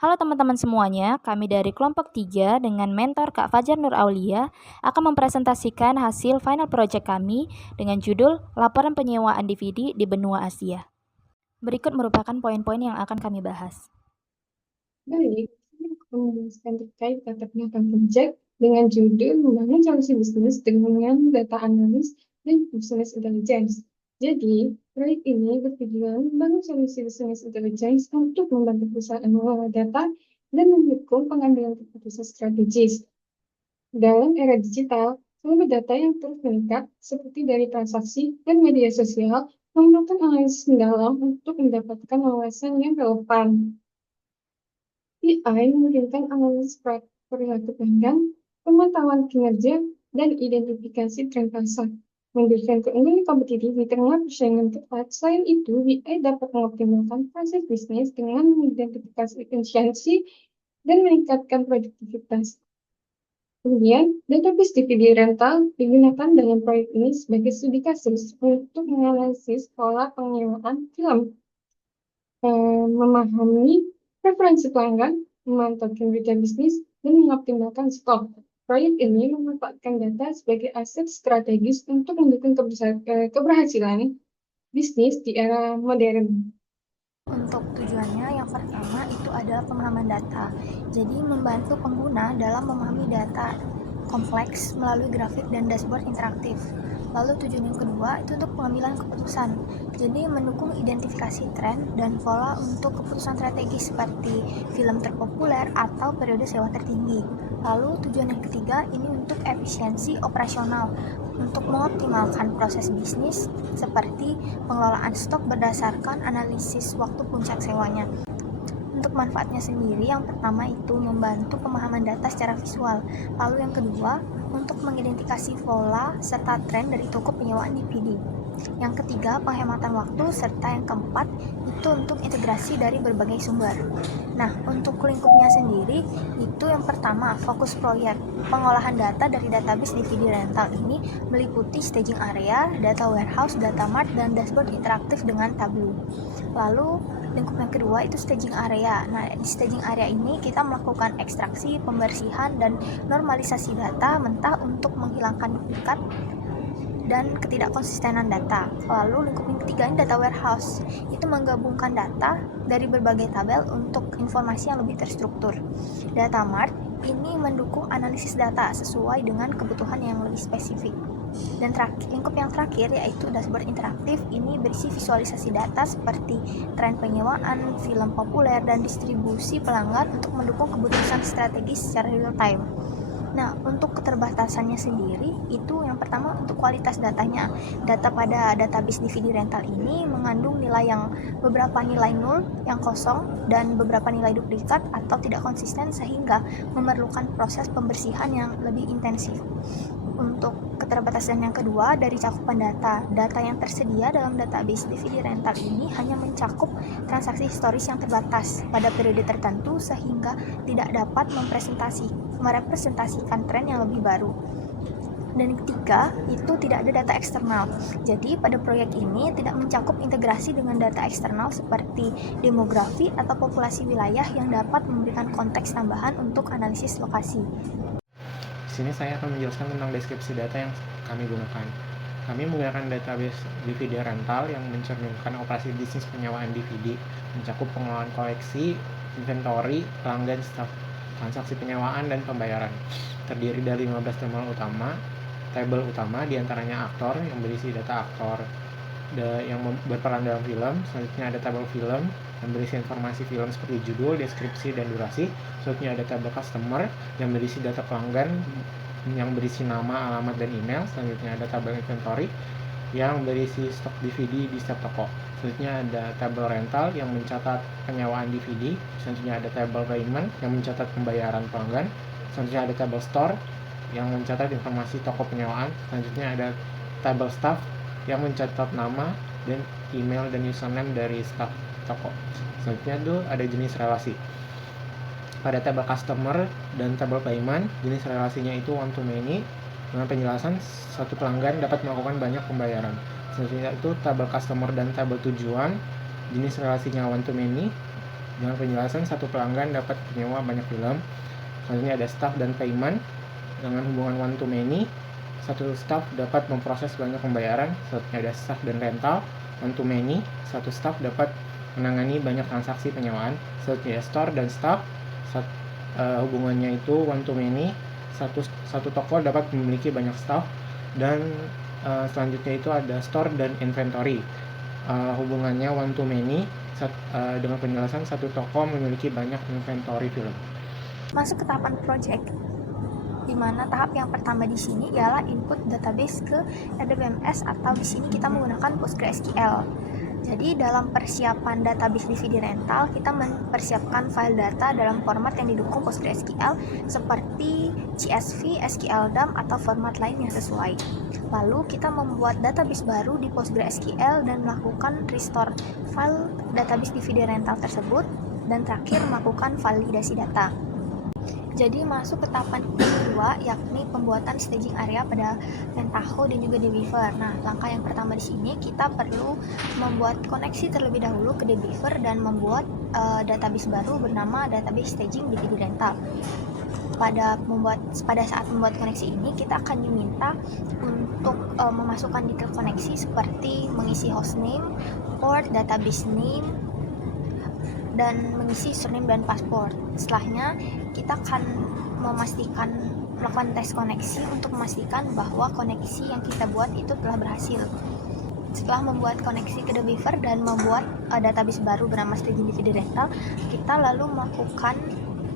Halo teman-teman semuanya, kami dari kelompok 3 dengan mentor Kak Fajar Nur Aulia akan mempresentasikan hasil final project kami dengan judul Laporan Penyewaan DVD di Benua Asia. Berikut merupakan poin-poin yang akan kami bahas. Baik, saya akan menjelaskan terkait kata pengantar project dengan judul membangun solusi bisnis dengan data analis dan business intelligence. Jadi, proyek ini bertujuan membangun solusi business intelligence untuk membantu perusahaan mengelola data dan mendukung pengambilan keputusan strategis. Dalam era digital, sumber data yang terus meningkat, seperti dari transaksi dan media sosial, memerlukan analisis mendalam untuk mendapatkan wawasan yang relevan. AI memungkinkan analisis perilaku pelanggan, pemantauan kinerja, dan identifikasi tren pasar, memberikan keunggulan kompetitif di tengah persaingan ketat. Selain itu, AI dapat mengoptimalkan proses bisnis dengan mengidentifikasi efisiensi dan meningkatkan produktivitas. Kemudian, database DVD rental digunakan dalam proyek ini sebagai studi kasus untuk menganalisis pola penyewaan film, memahami preferensi pelanggan, memantau kinerja bisnis, dan mengoptimalkan stok. Proyek ini memanfaatkan data sebagai aset strategis untuk mendukung keberhasilan bisnis di era modern. Untuk tujuannya, yang pertama itu adalah pemahaman data. Jadi membantu pengguna dalam memahami data kompleks melalui grafik dan dashboard interaktif. Lalu tujuan yang kedua itu untuk pengambilan keputusan. Jadi mendukung identifikasi tren dan pola untuk keputusan strategis seperti film terpopuler atau periode sewa tertinggi. Lalu tujuan yang ketiga ini untuk efisiensi operasional, untuk mengoptimalkan proses bisnis seperti pengelolaan stok berdasarkan analisis waktu puncak sewanya. Untuk manfaatnya sendiri, yang pertama itu membantu pemahaman data secara visual. Lalu yang kedua, untuk mengidentifikasi pola serta tren dari toko penyewaan DVD. Yang ketiga, penghematan waktu, serta yang keempat, itu untuk integrasi dari berbagai sumber. Nah, untuk lingkupnya sendiri, itu yang pertama, fokus proyek. Pengolahan data dari database DVD rental ini meliputi staging area, data warehouse, data mart, dan dashboard interaktif dengan Tableau. Lalu, lingkup yang kedua itu staging area. Nah, di staging area ini kita melakukan ekstraksi, pembersihan, dan normalisasi data mentah untuk menghilangkan duplikat dan ketidakkonsistenan data. Lalu lingkup yang ketiga ini data warehouse. Itu menggabungkan data dari berbagai tabel untuk informasi yang lebih terstruktur. Data mart ini mendukung analisis data sesuai dengan kebutuhan yang lebih spesifik. Dan lingkup yang terakhir yaitu dashboard interaktif. Ini berisi visualisasi data seperti tren penyewaan, film populer, dan distribusi pelanggan untuk mendukung keputusan strategis secara real time. Nah, untuk keterbatasannya sendiri, itu yang pertama untuk kualitas datanya. Data pada database DVD rental ini mengandung nilai yang beberapa nilai nol, yang kosong, dan beberapa nilai duplikat atau tidak konsisten sehingga memerlukan proses pembersihan yang lebih intensif. Untuk keterbatasan yang kedua dari cakupan data. Data yang tersedia dalam database DVD rental ini hanya mencakup transaksi historis yang terbatas pada periode tertentu sehingga tidak dapat merepresentasikan tren yang lebih baru. Dan ketiga, itu tidak ada data eksternal. Jadi pada proyek ini tidak mencakup integrasi dengan data eksternal seperti demografi atau populasi wilayah yang dapat memberikan konteks tambahan untuk analisis lokasi. Di sini saya akan menjelaskan tentang deskripsi data yang kami gunakan. Kami menggunakan database DVD rental yang mencerminkan operasi bisnis penyewaan DVD, mencakup pengelolaan koleksi, inventory, pelanggan, staf, transaksi penyewaan, dan pembayaran. Terdiri dari 15 tabel utama diantaranya aktor yang berisi data aktor yang berperan dalam film. Selanjutnya ada tabel film yang berisi informasi film seperti judul, deskripsi, dan durasi. Selanjutnya ada tabel customer yang berisi data pelanggan yang berisi nama, alamat, dan email. Selanjutnya ada tabel inventory yang berisi stok DVD di setiap toko. Selanjutnya ada tabel rental yang mencatat penyewaan DVD. Selanjutnya ada tabel payment yang mencatat pembayaran pelanggan. Selanjutnya ada tabel store yang mencatat informasi toko penyewaan. Selanjutnya ada tabel staff yang mencatat nama dan email dan username dari staff toko. Selanjutnya itu ada jenis relasi. Pada tabel customer dan tabel payment, jenis relasinya itu one to many dengan penjelasan satu pelanggan dapat melakukan banyak pembayaran. Selanjutnya itu tabel customer dan tabel tujuan, jenis relasinya one to many Dengan penjelasan, satu pelanggan dapat menyewa banyak film. Selanjutnya ada staff dan payment. Dengan hubungan one to many, satu staff dapat memproses banyak pembayaran. Selanjutnya ada staff dan rental. One to many, satu staff dapat menangani banyak transaksi penyewaan. Selanjutnya ada store dan staff. Hubungannya itu one to many, satu toko dapat memiliki banyak staff. Dan selanjutnya itu ada store dan inventory. Hubungannya one to many, dengan penjelasan satu toko memiliki banyak inventory film. Masuk ke tahapan project, di mana tahap yang pertama di sini ialah input database ke RDBMS atau di sini kita menggunakan PostgreSQL. Jadi dalam persiapan database DVD rental, kita mempersiapkan file data dalam format yang didukung PostgreSQL seperti CSV, SQLDAM, atau format lain yang sesuai. Lalu kita membuat database baru di PostgreSQL dan melakukan restore file database DVD rental tersebut, dan terakhir melakukan validasi data. Jadi masuk ke tahapan kedua, yakni pembuatan staging area pada Pentaho dan juga Debeaver. Nah, langkah yang pertama di sini kita perlu membuat koneksi terlebih dahulu ke Debeaver dan membuat database baru bernama database staging DVD rental. Pada saat membuat koneksi ini, kita akan diminta untuk memasukkan detail koneksi seperti mengisi hostname, port, database name, dan mengisi username dan password. Setelahnya, kita akan melakukan tes koneksi untuk memastikan bahwa koneksi yang kita buat itu telah berhasil. Setelah membuat koneksi ke Debeaver dan membuat database baru bernama staging DVD rental, kita lalu melakukan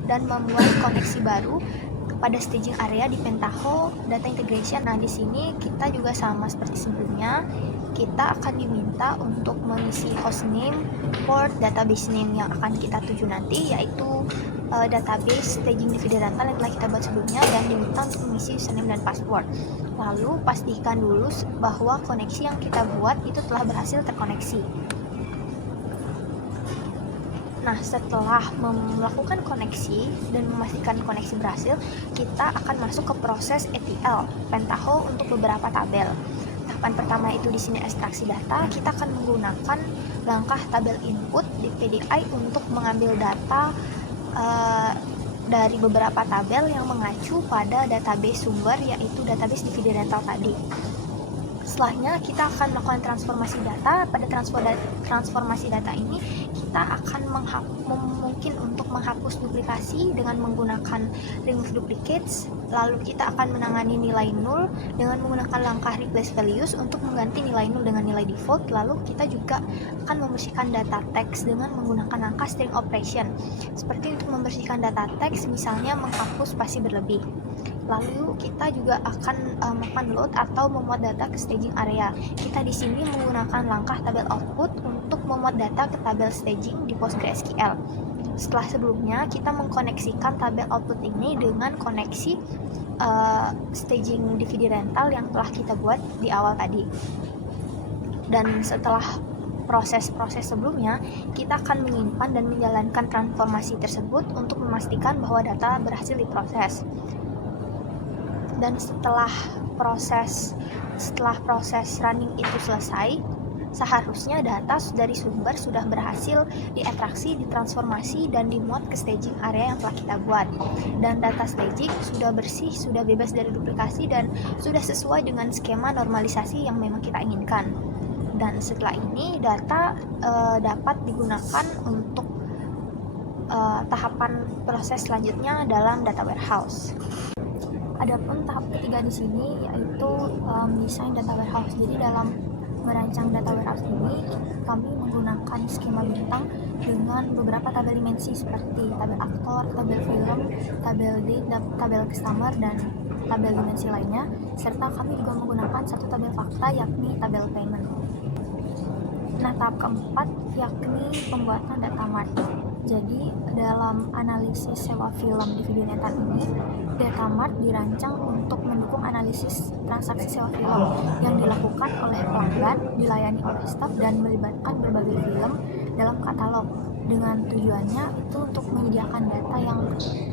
dan membuat koneksi baru kepada staging area di Pentaho Data Integration. Nah, di sini kita juga sama seperti sebelumnya, kita akan diminta untuk mengisi hostname, port, database name yang akan kita tuju nanti, yaitu database staging DVD rental yang telah kita buat sebelumnya, dan diminta untuk mengisi username dan password. Lalu pastikan dulu bahwa koneksi yang kita buat itu telah berhasil terkoneksi. Nah, setelah melakukan koneksi dan memastikan koneksi berhasil, kita akan masuk ke proses ETL Pentaho untuk beberapa tabel. Tahapan pertama itu di sini ekstraksi data. Kita akan menggunakan langkah tabel input di PDI untuk mengambil data dari beberapa tabel yang mengacu pada database sumber, yaitu database DVD rental tadi. Setelahnya kita akan melakukan transformasi data. Pada transformasi data ini kita akan mungkin untuk menghapus duplikasi dengan menggunakan remove duplicates. Lalu kita akan menangani nilai null dengan menggunakan langkah replace values untuk mengganti nilai null dengan nilai default. Lalu kita juga akan membersihkan data teks dengan menggunakan langkah string operation, seperti untuk membersihkan data teks misalnya menghapus spasi berlebih. Lalu kita juga akan melakukan load atau memuat data ke staging area. Kita di sini menggunakan langkah tabel output untuk memuat data ke tabel staging di PostgreSQL. Setelah sebelumnya kita mengkoneksikan tabel output ini dengan koneksi staging DVD rental yang telah kita buat di awal tadi. Dan setelah proses-proses sebelumnya, kita akan menyimpan dan menjalankan transformasi tersebut untuk memastikan bahwa data berhasil diproses. Dan setelah proses running itu selesai, seharusnya data dari sumber sudah berhasil diekstraksi, ditransformasi, dan dimuat ke staging area yang telah kita buat. Dan data staging sudah bersih, sudah bebas dari duplikasi, dan sudah sesuai dengan skema normalisasi yang memang kita inginkan. Dan setelah ini data dapat digunakan untuk tahapan proses selanjutnya dalam data warehouse. Adapun tahap ketiga di sini yaitu desain data warehouse. Jadi dalam merancang data warehouse ini kami menggunakan skema bintang dengan beberapa tabel dimensi seperti tabel aktor, tabel film, tabel date, tabel customer, dan tabel dimensi lainnya, serta kami juga menggunakan satu tabel fakta yakni tabel payment. Nah, tahap keempat yakni pembuatan data mart. Jadi dalam analisis sewa film DVD rental ini, data mart dirancang untuk mendukung analisis transaksi sewa film yang dilakukan oleh pelanggan, dilayani oleh staf, dan melibatkan berbagai film dalam katalog. Dengan tujuannya itu untuk menyediakan data yang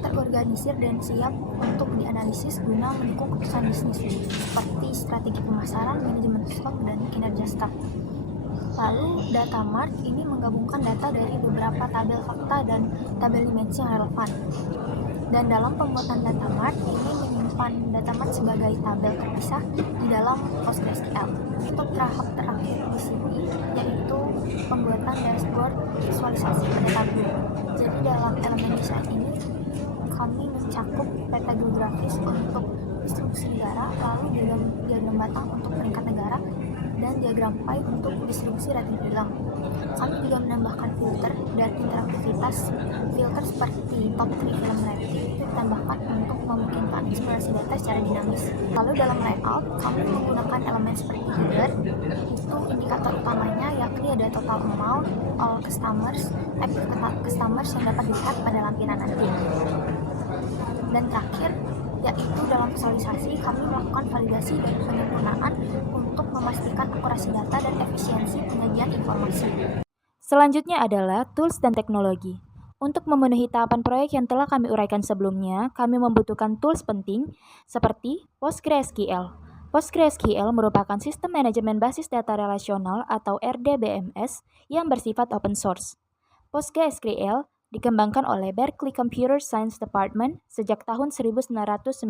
terorganisir dan siap untuk dianalisis guna mendukung keputusan bisnis seperti strategi pemasaran, manajemen stok, dan kinerja staf. Lalu data mart ini menggabungkan data dari beberapa tabel fakta dan tabel dimensi yang relevan. Dan dalam pembuatan data mart ini menyimpan data mart sebagai tabel terpisah di dalam PostgreSQL. Untuk tahap terakhir di sini yaitu pembuatan dashboard visualisasi pada Tableau. Jadi dalam elemen desain ini kami mencakup peta geografis untuk distribusi negara, lalu diagram batang untuk peringkat negara, dan diagram pie untuk distribusi rating hilang. Kami juga menambahkan filter dan interaktivitas. Filter seperti top 3 film rating itu ditambahkan untuk memungkinkan eksplorasi data secara dinamis. Lalu dalam layout, kami menggunakan elemen seperti header. Itu indikator utamanya yakni ada total amount, all customers, active customers yang dapat dilihat pada lampiran nanti. Dan terakhir, yaitu dalam visualisasi kami melakukan validasi dan penyempurnaan untuk memastikan akurasi data dan efisiensi penyajian informasi. Selanjutnya adalah tools dan teknologi. Untuk memenuhi tahapan proyek yang telah kami uraikan sebelumnya, kami membutuhkan tools penting seperti PostgreSQL. PostgreSQL merupakan sistem manajemen basis data relasional atau RDBMS yang bersifat open source. PostgreSQL dikembangkan oleh Berkeley Computer Science Department sejak tahun 1996.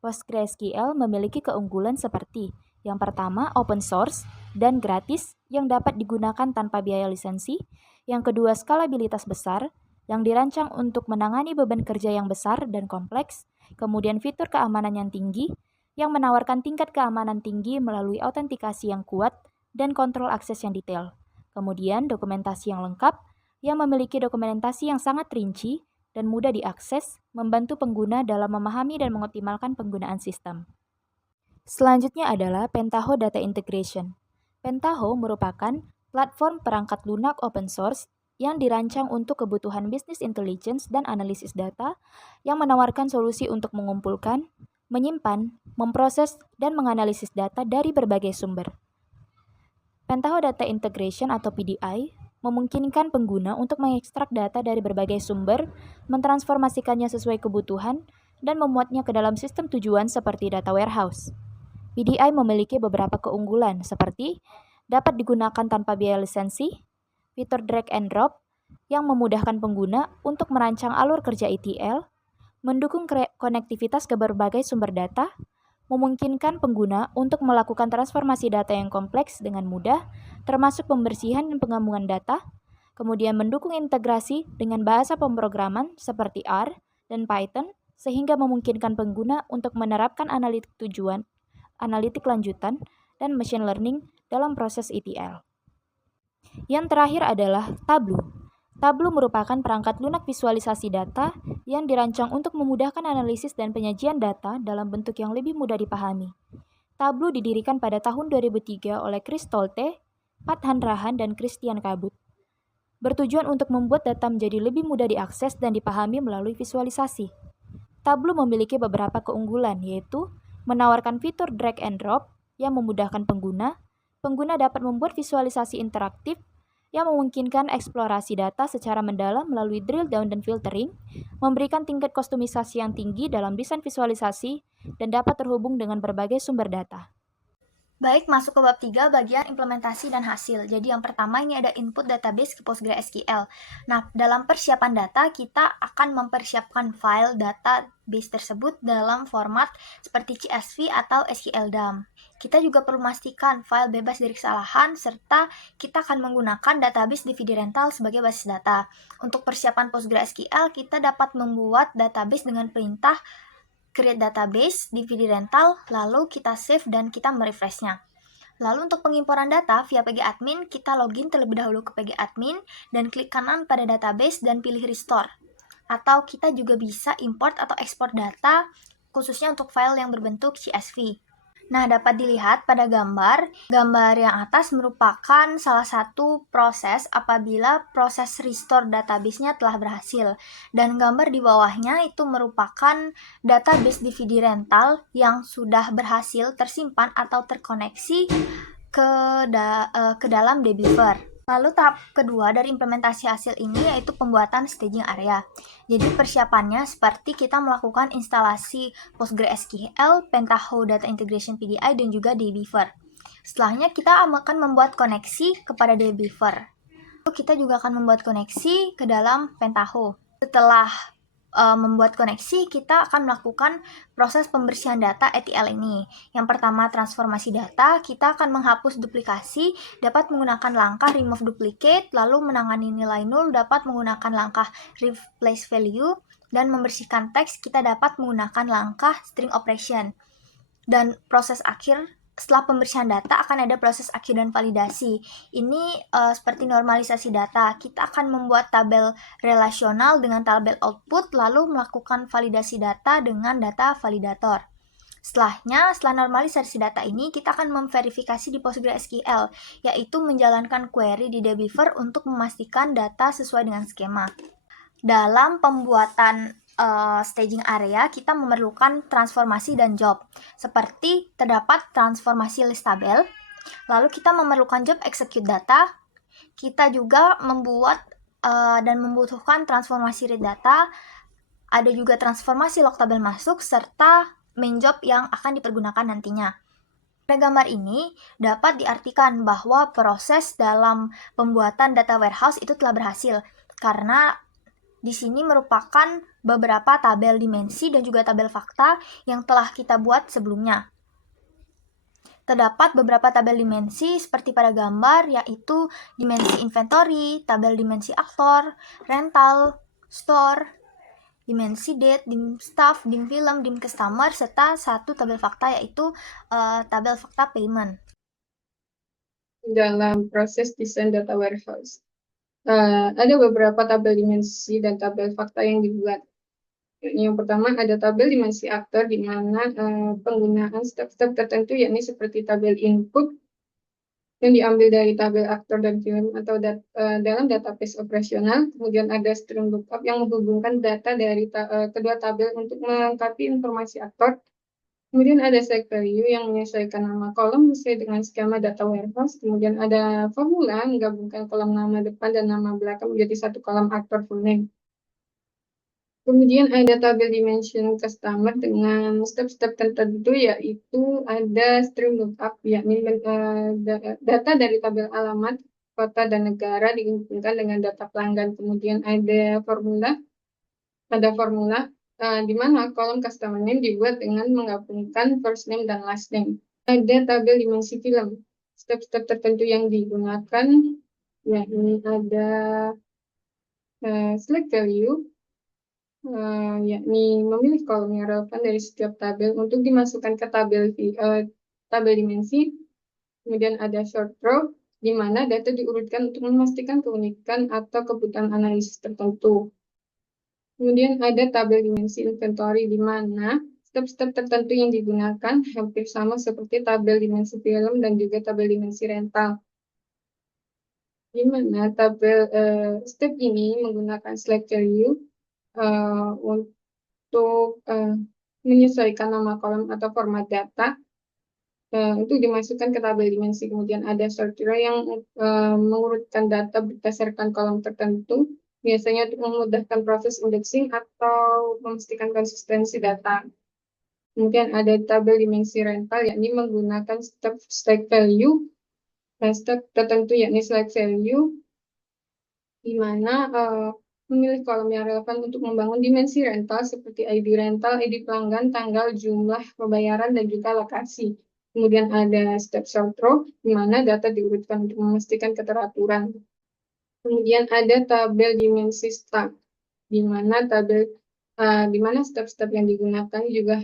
PostgreSQL memiliki keunggulan seperti yang pertama, open source dan gratis yang dapat digunakan tanpa biaya lisensi. Yang kedua, skalabilitas besar yang dirancang untuk menangani beban kerja yang besar dan kompleks. Kemudian fitur keamanan yang tinggi yang menawarkan tingkat keamanan tinggi melalui autentikasi yang kuat dan kontrol akses yang detail. Kemudian dokumentasi yang lengkap yang memiliki dokumentasi yang sangat rinci dan mudah diakses, membantu pengguna dalam memahami dan mengoptimalkan penggunaan sistem. Selanjutnya adalah Pentaho Data Integration. Pentaho merupakan platform perangkat lunak open source yang dirancang untuk kebutuhan bisnis intelligence dan analisis data yang menawarkan solusi untuk mengumpulkan, menyimpan, memproses, dan menganalisis data dari berbagai sumber. Pentaho Data Integration atau PDI memungkinkan pengguna untuk mengekstrak data dari berbagai sumber, mentransformasikannya sesuai kebutuhan, dan memuatnya ke dalam sistem tujuan seperti data warehouse. PDI memiliki beberapa keunggulan seperti dapat digunakan tanpa biaya lisensi, fitur drag and drop yang memudahkan pengguna untuk merancang alur kerja ETL, mendukung konektivitas ke berbagai sumber data, memungkinkan pengguna untuk melakukan transformasi data yang kompleks dengan mudah, termasuk pembersihan dan penggabungan data, kemudian mendukung integrasi dengan bahasa pemrograman seperti R dan Python, sehingga memungkinkan pengguna untuk menerapkan analitik tujuan, analitik lanjutan, dan machine learning dalam proses ETL. Yang terakhir adalah Tableau. Tableau merupakan perangkat lunak visualisasi data yang dirancang untuk memudahkan analisis dan penyajian data dalam bentuk yang lebih mudah dipahami. Tableau didirikan pada tahun 2003 oleh Chris Tolte, Pat Hanrahan, dan Christian Kabut. Bertujuan untuk membuat data menjadi lebih mudah diakses dan dipahami melalui visualisasi. Tableau memiliki beberapa keunggulan, yaitu menawarkan fitur drag and drop yang memudahkan pengguna. Pengguna dapat membuat visualisasi interaktif yang memungkinkan eksplorasi data secara mendalam melalui drill down dan filtering, memberikan tingkat kustomisasi yang tinggi dalam desain visualisasi, dan dapat terhubung dengan berbagai sumber data. Baik, masuk ke bab 3 bagian implementasi dan hasil. Jadi yang pertama ini ada input database ke PostgreSQL. Nah, dalam persiapan data kita akan mempersiapkan file database tersebut dalam format seperti CSV atau SQL dump. Kita juga perlu memastikan file bebas dari kesalahan serta kita akan menggunakan database DVD rental sebagai basis data. Untuk persiapan PostgreSQL kita dapat membuat database dengan perintah create database, DVD rental, lalu kita save dan kita merefreshnya. Lalu untuk pengimporan data via pgadmin, kita login terlebih dahulu ke pgadmin dan klik kanan pada database dan pilih restore. Atau kita juga bisa import atau ekspor data, khususnya untuk file yang berbentuk CSV. Nah, dapat dilihat pada gambar yang atas merupakan salah satu proses apabila proses restore database-nya telah berhasil. Dan gambar di bawahnya itu merupakan database DVD rental yang sudah berhasil tersimpan atau terkoneksi ke dalam Dbeaver. Lalu tahap kedua dari implementasi hasil ini yaitu pembuatan staging area. Jadi persiapannya seperti kita melakukan instalasi PostgreSQL, Pentaho Data Integration PDI, dan juga Dbeaver. Setelahnya kita akan membuat koneksi kepada Dbeaver. Kita juga akan membuat koneksi ke dalam Pentaho. Setelah membuat koneksi, kita akan melakukan proses pembersihan data ETL ini. Yang pertama, transformasi data. Kita akan menghapus duplikasi, dapat menggunakan langkah remove duplicate, lalu menangani nilai null dapat menggunakan langkah replace value, dan membersihkan teks kita dapat menggunakan langkah string operation. Dan proses akhir setelah pembersihan data akan ada proses akhir dan validasi. Ini seperti normalisasi data. Kita akan membuat tabel relasional dengan tabel output, lalu melakukan validasi data dengan data validator. Setelah normalisasi data ini, kita akan memverifikasi di PostgreSQL, yaitu menjalankan query di Dbeaver untuk memastikan data sesuai dengan skema. Dalam pembuatan staging area, kita memerlukan transformasi dan job. Seperti terdapat transformasi list tabel, lalu kita memerlukan job execute data, kita juga membuat dan membutuhkan transformasi read data, ada juga transformasi log tabel masuk, serta main job yang akan dipergunakan nantinya. Pada gambar ini dapat diartikan bahwa proses dalam pembuatan data warehouse itu telah berhasil, karena di sini merupakan beberapa tabel dimensi dan juga tabel fakta yang telah kita buat sebelumnya. Terdapat beberapa tabel dimensi seperti pada gambar, yaitu dimensi inventory, tabel dimensi aktor, rental, store, dimensi date, dim staff, dim film, dim customer, serta satu tabel fakta yaitu tabel fakta payment. Dalam proses desain data warehouse, ada beberapa tabel dimensi dan tabel fakta yang dibuat. Yang pertama ada tabel dimensi aktor, di mana penggunaan step-step tertentu, yakni seperti tabel input yang diambil dari tabel aktor dan film atau dalam database operasional. Kemudian ada string lookup yang menghubungkan data dari kedua tabel untuk melengkapi informasi aktor. Kemudian ada select value yang menyesuaikan nama kolom sesuai dengan skema data warehouse. Kemudian ada formula menggabungkan kolom nama depan dan nama belakang menjadi satu kolom aktor full name. Kemudian ada tabel dimension customer dengan step-step tertentu, yaitu ada string lookup, yakni data dari tabel alamat, kota, dan negara dihubungkan dengan data pelanggan. Kemudian ada formula, di mana kolom customer name dibuat dengan menggabungkan first name dan last name. Ada tabel dimensi film. Step-step tertentu yang digunakan, yakni ada select value, yakni memilih kolom yang relevan dari setiap tabel untuk dimasukkan ke tabel dimensi. Kemudian ada short row, di mana data diurutkan untuk memastikan keunikan atau kebutuhan analisis tertentu. Kemudian ada tabel dimensi inventory, di mana step-step tertentu yang digunakan hampir sama seperti tabel dimensi film dan juga tabel dimensi rental. Di mana tabel step ini menggunakan select value untuk menyesuaikan nama kolom atau format data untuk dimasukkan ke tabel dimensi. Kemudian ada sort row yang mengurutkan data berdasarkan kolom tertentu, biasanya untuk memudahkan proses indexing atau memastikan konsistensi data. Kemudian ada tabel dimensi rental, yakni menggunakan step select value, step tertentu yakni select value, di mana memilih kolom yang relevan untuk membangun dimensi rental seperti ID rental, ID pelanggan, tanggal, jumlah pembayaran, dan juga lokasi. Kemudian ada step sort row, di mana data diurutkan untuk memastikan keteraturan. Kemudian ada tabel dimensi stack, di mana step-step yang digunakan juga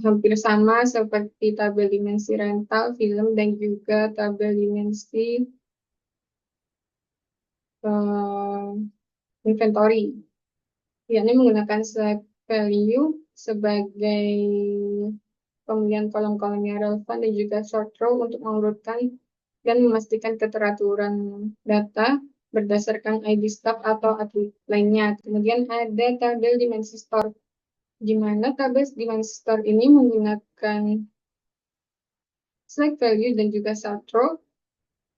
hampir sama seperti tabel dimensi rental, film, dan juga tabel dimensi inventory, yakni menggunakan select value sebagai pemilihan kolom-kolom yang relevan dan juga sort row untuk mengurutkan dan memastikan keteraturan data berdasarkan ID staff atau atribut lainnya. Kemudian ada tabel dimensi store, di mana tabel dimensi store ini menggunakan select value dan juga sort row,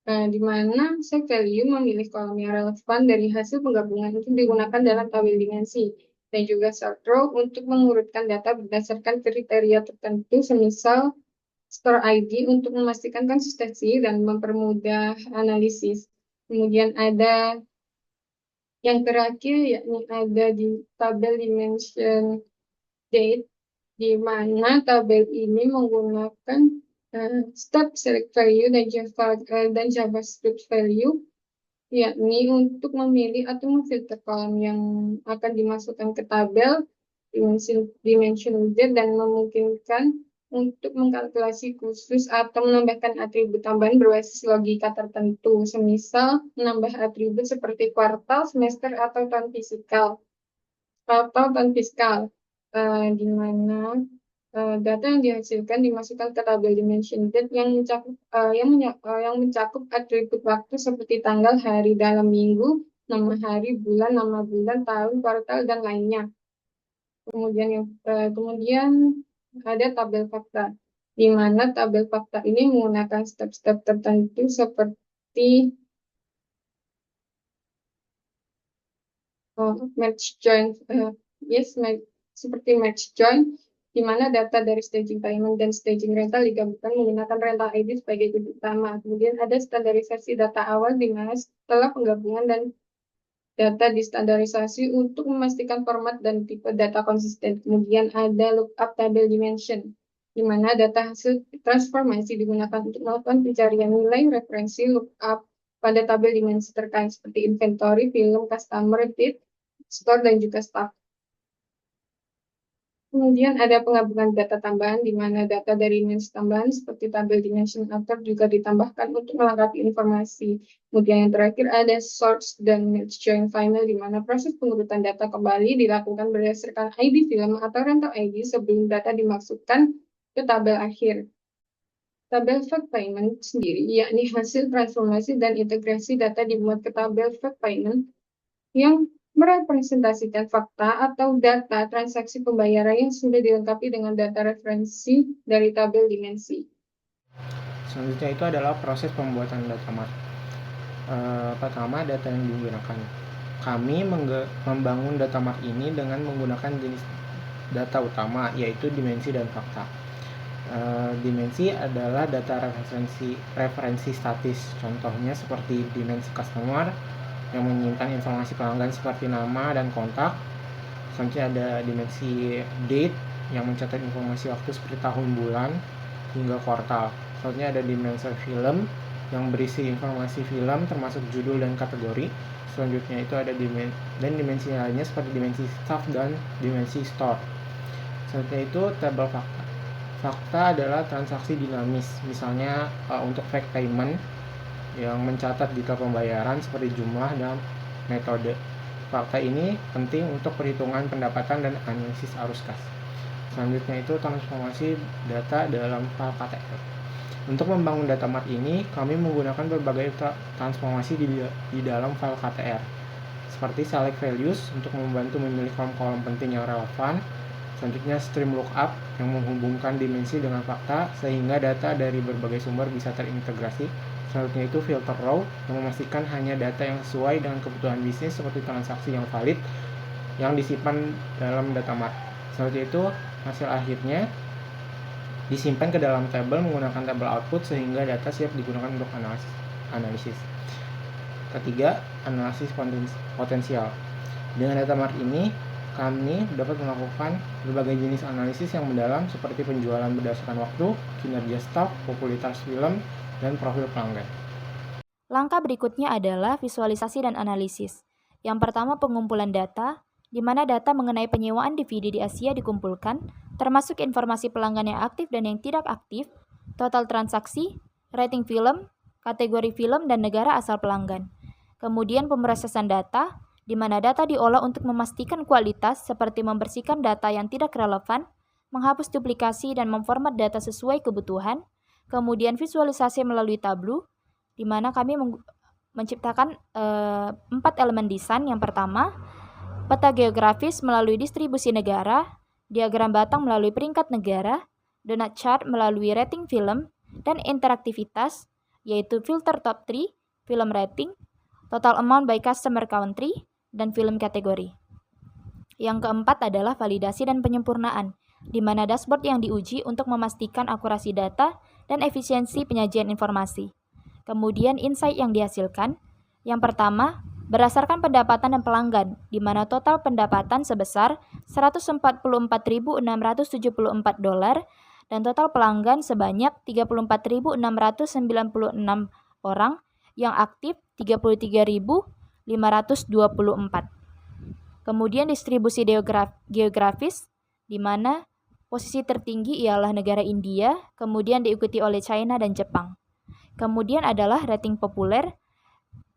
di mana select value memilih kolom yang relevan dari hasil penggabungan untuk digunakan dalam tabel dimensi, dan juga sort row untuk mengurutkan data berdasarkan kriteria tertentu, semisal store ID untuk memastikan konsistensi dan mempermudah analisis. Kemudian ada yang terakhir, yakni ada di tabel dimension date, di mana tabel ini menggunakan step select value dan JavaScript value, yakni untuk memilih atau memfilter kolom yang akan dimasukkan ke tabel dimension date dan memungkinkan untuk mengkalkulasi khusus atau menambahkan atribut tambahan berbasis logika tertentu, semisal menambah atribut seperti kuartal, semester, atau tahun fiskal. Di mana data yang dihasilkan dimasukkan ke tabel dimension date yang mencakup atribut waktu seperti tanggal, hari, dalam minggu, nama hari, bulan, nama bulan, tahun, kuartal, dan lainnya. Kemudian ada tabel fakta, di mana tabel fakta ini menggunakan step-step tertentu seperti match join, seperti match join, di mana data dari staging payment dan staging rental digabungkan menggunakan rental ID sebagai kunci utama. Kemudian ada standarisasi data awal, di mana setelah penggabungan dan data distandarisasi untuk memastikan format dan tipe data konsisten. Kemudian ada lookup table dimension, di mana data hasil transformasi digunakan untuk melakukan pencarian nilai referensi lookup pada tabel dimensi terkait seperti inventory, film, customer, date, store, dan juga staff. Kemudian ada penggabungan data tambahan, di mana data dari dimensi tambahan seperti tabel dimension outer juga ditambahkan untuk melengkapi informasi. Kemudian yang terakhir ada source dan match join final, di mana proses pengurutan data kembali dilakukan berdasarkan ID film atau rental ID sebelum data dimasukkan ke tabel akhir. Tabel fact payment sendiri, yakni hasil transformasi dan integrasi data dimuat ke tabel fact payment yang merepresentasikan fakta atau data transaksi pembayaran yang sudah dilengkapi dengan data referensi dari tabel dimensi. Selanjutnya itu adalah proses pembuatan data mart. Pertama, data yang digunakan. Kami membangun data mart ini dengan menggunakan jenis data utama, yaitu dimensi dan fakta. Dimensi adalah data referensi statis, contohnya seperti dimensi customer yang menyimpan informasi pelanggan seperti nama dan kontak. Selanjutnya ada dimensi date yang mencatat informasi waktu seperti tahun, bulan, hingga kuartal. Selanjutnya ada dimensi film yang berisi informasi film termasuk judul dan kategori. Selanjutnya itu ada dimensi lainnya seperti dimensi staff dan dimensi store. Selanjutnya itu tabel fakta. Fakta adalah transaksi dinamis, misalnya untuk fact payment yang mencatat detail pembayaran seperti jumlah dan metode. Fakta ini penting untuk perhitungan pendapatan dan analisis arus kas. Selanjutnya itu transformasi data dalam file KTR. Untuk membangun data mart ini, kami menggunakan berbagai transformasi di dalam file KTR, seperti select values untuk membantu memilih kolom-kolom penting yang relevan. Selanjutnya stream lookup yang menghubungkan dimensi dengan fakta sehingga data dari berbagai sumber bisa terintegrasi. Selanjutnya itu filter row yang memastikan hanya data yang sesuai dengan kebutuhan bisnis seperti transaksi yang valid yang disimpan dalam data mart. Selanjutnya itu hasil akhirnya disimpan ke dalam tabel menggunakan tabel output sehingga data siap digunakan untuk analisis. Ketiga, analisis potensial. Dengan data mart ini, kami dapat melakukan berbagai jenis analisis yang mendalam seperti penjualan berdasarkan waktu, kinerja staff, popularitas film, dan profil pelanggan. Langkah berikutnya adalah visualisasi dan analisis. Yang pertama, pengumpulan data, di mana data mengenai penyewaan DVD di Asia dikumpulkan, termasuk informasi pelanggan yang aktif dan yang tidak aktif, total transaksi, rating film, kategori film, dan negara asal pelanggan. Kemudian pemrosesan data, di mana data diolah untuk memastikan kualitas seperti membersihkan data yang tidak relevan, menghapus duplikasi, dan memformat data sesuai kebutuhan. Kemudian visualisasi melalui Tableau, di mana kami menciptakan 4 elemen desain. Yang pertama, peta geografis melalui distribusi negara, diagram batang melalui peringkat negara, donut chart melalui rating film, dan interaktivitas, yaitu filter top 3, film rating, total amount by customer country, dan film kategori. Yang keempat adalah validasi dan penyempurnaan. di mana dashboard yang diuji untuk memastikan akurasi data dan efisiensi penyajian informasi. Kemudian insight yang dihasilkan. Yang pertama, berdasarkan pendapatan dan pelanggan, di mana total pendapatan sebesar $144.674 dan total pelanggan sebanyak 34.696 orang yang aktif 33.524. Kemudian distribusi geografis, di mana posisi tertinggi ialah negara India, kemudian diikuti oleh China dan Jepang. Kemudian adalah rating populer,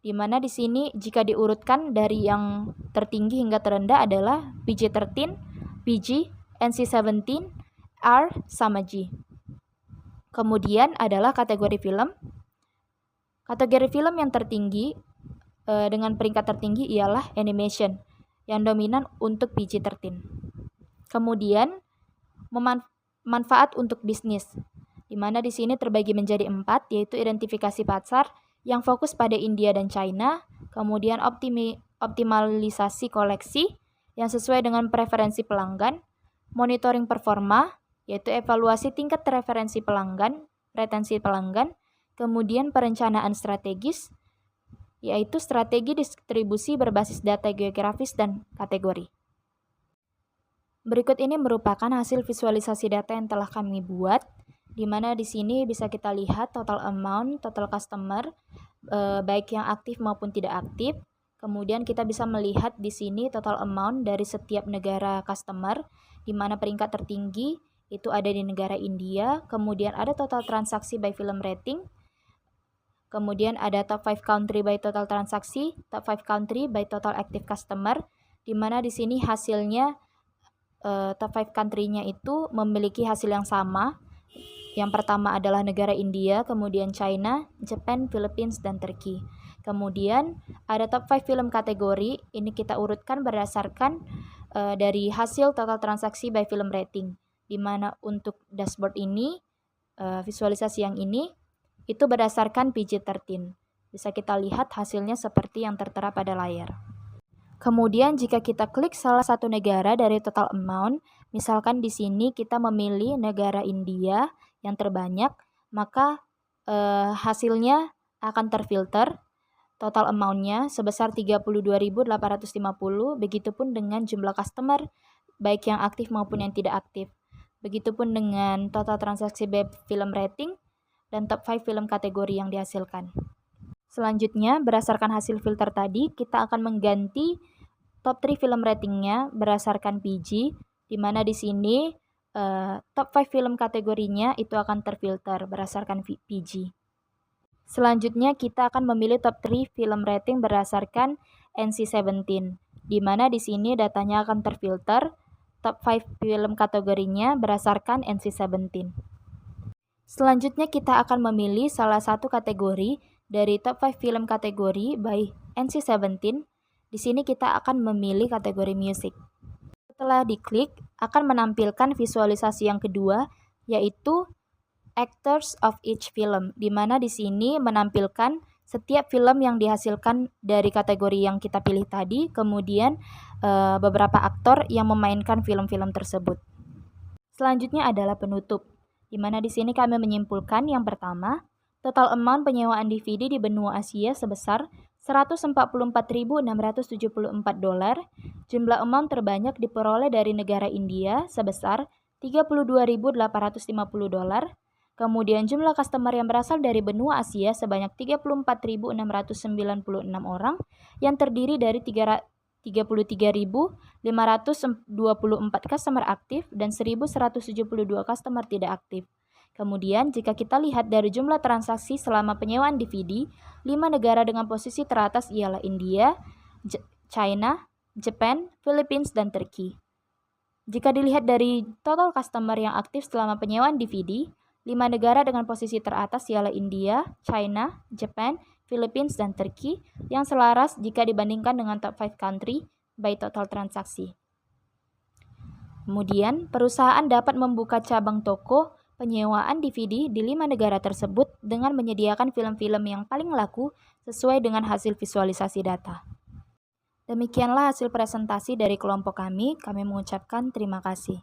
di mana di sini jika diurutkan dari yang tertinggi hingga terendah adalah PG-13, PG, NC-17, R, sama G. Kemudian adalah kategori film. Kategori film yang tertinggi dengan peringkat tertinggi ialah animation, yang dominan untuk PG-13. Kemudian manfaat untuk bisnis, di mana di sini terbagi menjadi 4, yaitu identifikasi pasar yang fokus pada India dan China, kemudian optimalisasi koleksi yang sesuai dengan preferensi pelanggan, monitoring performa, yaitu evaluasi tingkat referensi pelanggan, retensi pelanggan, kemudian perencanaan strategis, yaitu strategi distribusi berbasis data geografis dan kategori. Berikut ini merupakan hasil visualisasi data yang telah kami buat, di mana di sini bisa kita lihat total amount, total customer, baik yang aktif maupun tidak aktif. Kemudian kita bisa melihat di sini total amount dari setiap negara customer, di mana peringkat tertinggi itu ada di negara India. Kemudian ada total transaksi by film rating. Kemudian ada top 5 country by total transaksi, top 5 country by total active customer, di mana di sini hasilnya top 5 country-nya itu memiliki hasil yang sama. Yang pertama adalah negara India, kemudian China, Jepang, Philippines, dan Turki. Kemudian ada top 5 film kategori, ini kita urutkan berdasarkan dari hasil total transaksi by film rating, di mana untuk dashboard ini, visualisasi yang ini, itu berdasarkan PG-13. Bisa kita lihat hasilnya seperti yang tertera pada layar. Kemudian jika kita klik salah satu negara dari total amount, misalkan di sini kita memilih negara India yang terbanyak, maka hasilnya akan terfilter total amount-nya sebesar 32.850, begitupun dengan jumlah customer baik yang aktif maupun yang tidak aktif. Begitupun dengan total transaksi by film rating dan top 5 film kategori yang dihasilkan. Selanjutnya, berdasarkan hasil filter tadi, kita akan mengganti top 3 film ratingnya berdasarkan PG, di mana di sini top 5 film kategorinya itu akan terfilter berdasarkan PG. Selanjutnya, kita akan memilih top 3 film rating berdasarkan NC-17, di mana di sini datanya akan terfilter top 5 film kategorinya berdasarkan NC-17. Selanjutnya kita akan memilih salah satu kategori dari top 5 film kategori by NC-17. Di sini kita akan memilih kategori music. Setelah diklik, akan menampilkan visualisasi yang kedua, yaitu actors of each film, di mana di sini menampilkan setiap film yang dihasilkan dari kategori yang kita pilih tadi, kemudian beberapa aktor yang memainkan film-film tersebut. Selanjutnya adalah penutup, di mana di sini kami menyimpulkan yang pertama, total amount penyewaan DVD di benua Asia sebesar $144.674. Jumlah amount terbanyak diperoleh dari negara India sebesar $32.850. Kemudian jumlah customer yang berasal dari benua Asia sebanyak 34.696 orang yang terdiri dari 33.524 customer aktif dan 1.172 customer tidak aktif. Kemudian, jika kita lihat dari jumlah transaksi selama penyewaan DVD, 5 negara dengan posisi teratas ialah India, China, Jepang, Philippines, dan Turki. Jika dilihat dari total customer yang aktif selama penyewaan DVD, 5 negara dengan posisi teratas ialah India, China, Jepang, Philippines, dan Turki, yang selaras jika dibandingkan dengan top 5 country by total transaksi. Kemudian, perusahaan dapat membuka cabang toko penyewaan DVD di 5 negara tersebut dengan menyediakan film-film yang paling laku sesuai dengan hasil visualisasi data. Demikianlah hasil presentasi dari kelompok kami mengucapkan terima kasih.